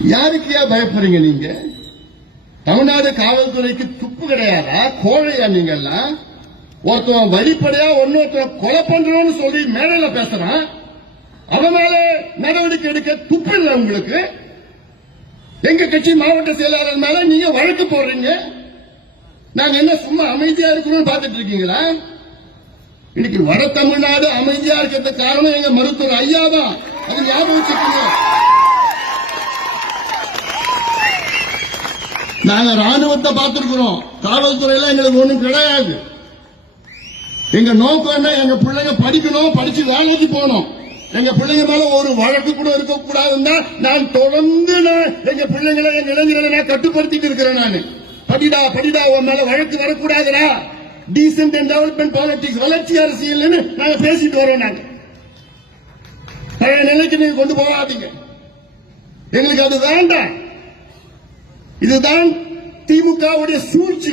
யாருக்கையா பயப்படுறீங்க நீங்க? தமிழ்நாடு காவல்துறைக்கு துப்பு கிடையாதா? கோழையா நீங்க எல்லாம் ஒருத்தன் வழிப்படையா ஒன்னொருத்தன் கொலை பண்றோம்னு சொல்லி மேடையில பேசுறான். அவன் மேல நடவடிக்கை எடுக்க துப்பு இல்லை உங்களுக்கு. எங்க கட்சி மாவட்ட செயலாளர் மேல நீங்க வழக்கு போடுறீங்க. நாங்க என்ன சும்மா அமைதியா இருக்கணும்னு பாத்துட்டு இருக்கீங்களா? இன்னைக்கு வட தமிழ்நாடு அமைதியா இருக்கிறதுக்கு காரணம் எங்க மருத்துவர் ஐயா தான். அது ஞாபகம் நாங்க ராணுவத்தை பார்த்திருக்கிறோம். காவல்துறையில எங்களுக்கு ஒண்ணும் கிடையாது. எங்க நோக்கம் என்ன? எங்க பிள்ளைங்க படிக்கணும் படிச்சு வேலைக்கு போகணும். எங்க பிள்ளைங்க மேல ஒரு வழக்கு கூட இருக்கக்கூடாதுன்னா நான் தொடர்ந்து நான் எங்க பிள்ளைங்களை எங்க இளைஞர்களை நான் கட்டுப்படுத்திட்டு இருக்கிறேன் நான். படிடா படிடா உன் மேல வழக்கு வரக்கூடாதுடா. டீசென்ட் அண்ட் டெவலப்மெண்ட் பாலிட்டிக்ஸ் வளர்ச்சி அரசியல்னு நாங்க பேசிட்டு வரோம் நாங்க. பழைய நிலைக்கு நீங்க கொண்டு போகாதீங்க. எங்களுக்கு அது வேண்டாம். இதுதான் திமுகவுடைய சூழ்ச்சி.